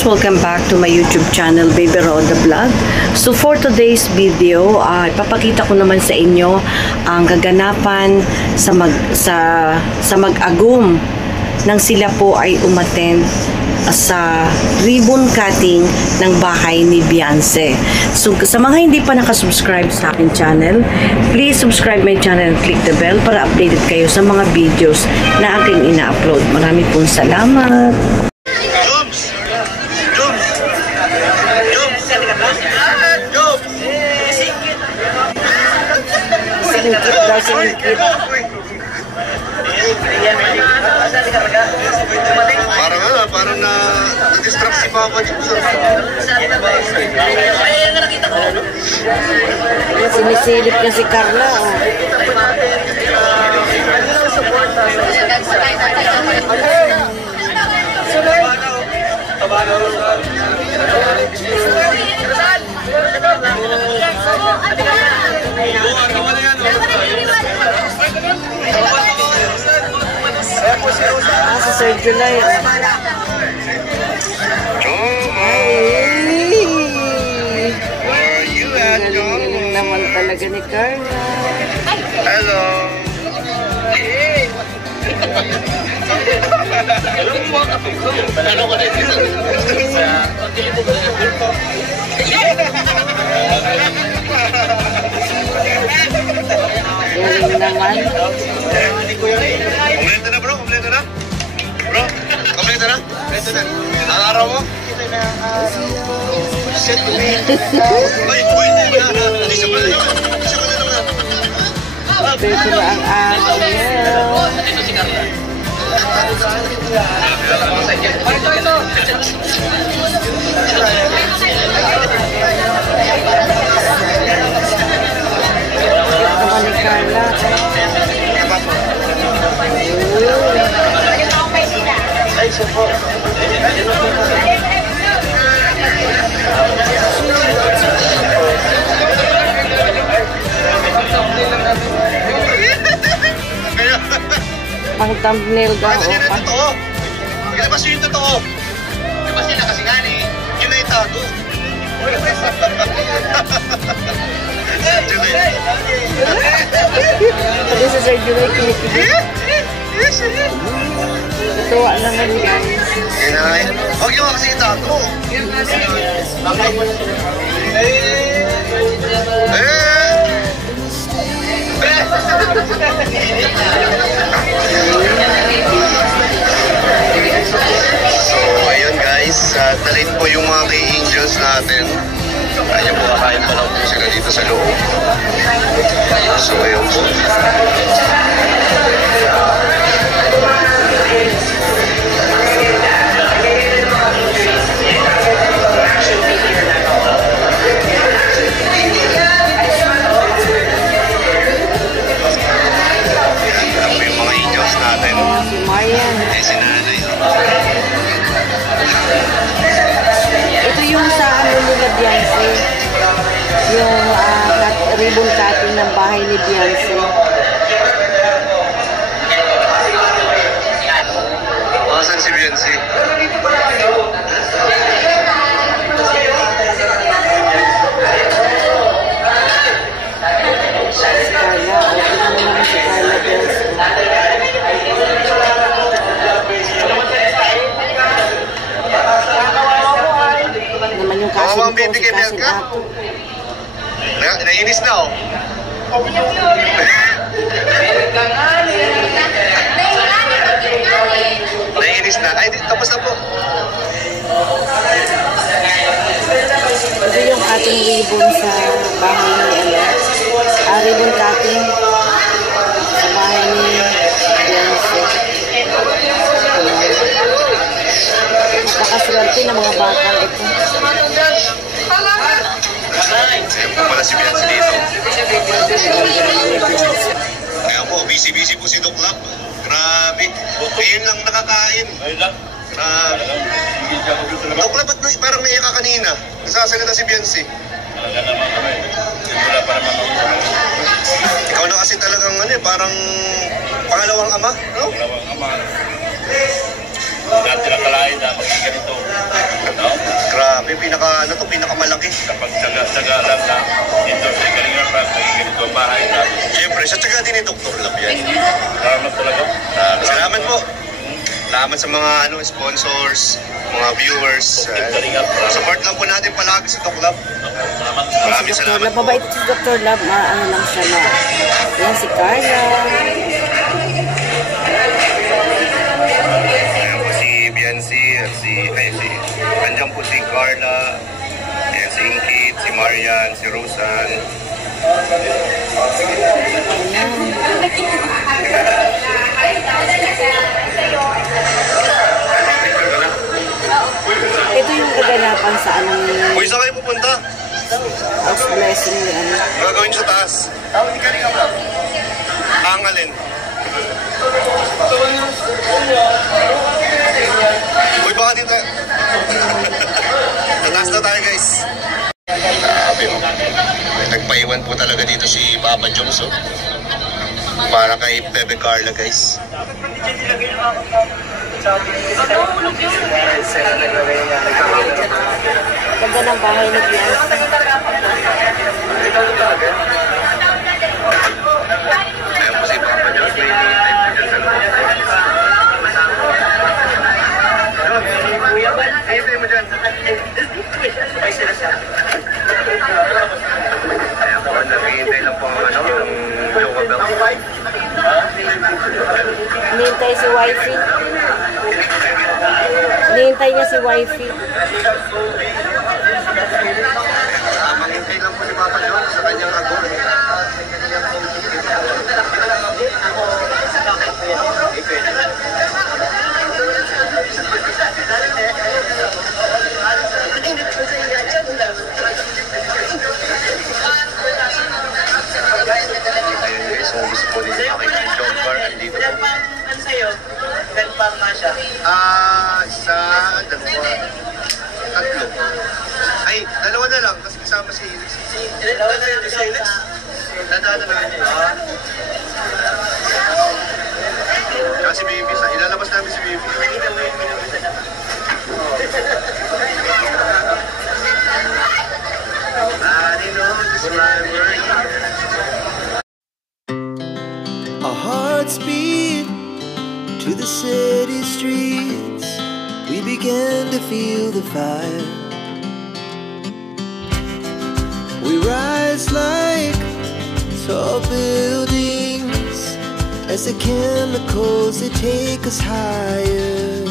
guys, welcome back to my YouTube channel, Baby Roda Vlog. So for today's video, ipapakita ko naman sa inyo ang kaganapan sa mag-agum nang sila po ay umattend sa ribbon cutting ng bahay ni Beyonce. So sa mga hindi pa nakasubscribe sa akin channel, please subscribe my channel and click the bell para updated kayo sa mga videos na aking ina-upload. Maraming pong salamat. Parang na-distract si Papa dito. Sinisilip niya si Carla. Sa Sir July. Galing naman talaga ni Carla. Hello. Galing naman. Kompleto na bro, kompleto na. Bro, kompleto na. Kompleto na. Ang araw mo? Uy, isa pa na yun. Isa pa na naman. Dito na ang araw. Dito si Carla. Naman ni Carla. Pang thumbnail daw. Kasi yun ang totoo. Ilabas yun yung totoo. Ilabas nila kasi nga ni, yun na itago. Sabi sa Sir July, kinikilig. Natuwa naman guys. Huwag yung kasi itago. So, ayun guys, dalhin po yung mga kay angels natin. Kaya po kakain pa lang po sila dito sa loob. So, ayun po. Si Marian. Ito yung sa ano nila Beyonce. Yung ribbon cutting ng bahay ni Beyonce. Saan si Beyonce? Carla. Okay naman si Carla Beyonce. Naman yung kasi Ang nito baby kay Bianca? Nainis na oh. Nainis na. Ay, tapos na po. Ito yung cutting ribbon sa bahay ni ribbon cutting sa bahay ni Beyonce. Napakaswerte ng mga bata ito. Ayan po pala si Beyonce dito. Ayan po, busy-busy po si Doc Lab. Grabe. Ngayon lang nakakain. Grabe. Doc Lab, ba't parang naiyak ka kanina? Nasasalita si Beyonce. Ikaw na kasi talagang parang pangalawang ama, no? Pangalawang ama. natin nakalain na magiging ganito. No? Grabe, pinakamalaki. Kapag tsaga lang na indoor sa Kalinga Prab, magiging ganito ang bahay na. Siyempre, sa tsaga din ni Dr. Lab yan. Salamat talaga. Salamat po. Salamat sa mga sponsors, mga viewers. Kalinga Prab. Support lang po natin palagi sa Doc Lab. Maraming Si Dr. salamat Lab, po. mabait si Dr. Lab, ano lang siya na. Yan si Carla. Ayan po si Biancy, at andyan po si Carla, ayan si Inkit, si Marian, si Rosan. Ito yung kaganapan sa anong Uy, saan kayo pupunta? house blessing ni ano. Gagawin sa taas. Ang alin? Uy, baka dito. Tataas na tayo, guys. Grabe, oh. Nagpaiwan po talaga dito si Papa Joms, oh. Para kay Bebe Carla, guys. Ganda ng bahay ni Bianca. Ayan po si Papa Joms. May hinihintay po dyan sa loob. Hinihintay mo dyan. Ayan po, naghihintay lang po ang Jowa Bell. Nihintay si wifey. Nihintay niya si wifey. Maghintay lang po si Papa Joms sa kanyang agong. Ayun guys, kung gusto po din makita yung job car, andito po. Ano sa'yo? Ganpang nga siya. Isa, dalawa, tatlo. Ay, dalawa na lang kasi kasama si Helix. Dalawa na yun si Helix. Dadaan na lang. Tsaka si Baby, ilalabas namin si Baby. Our hearts beat to the city streets. We began to feel the fire. We rise like tall buildings as the chemicals they take us higher.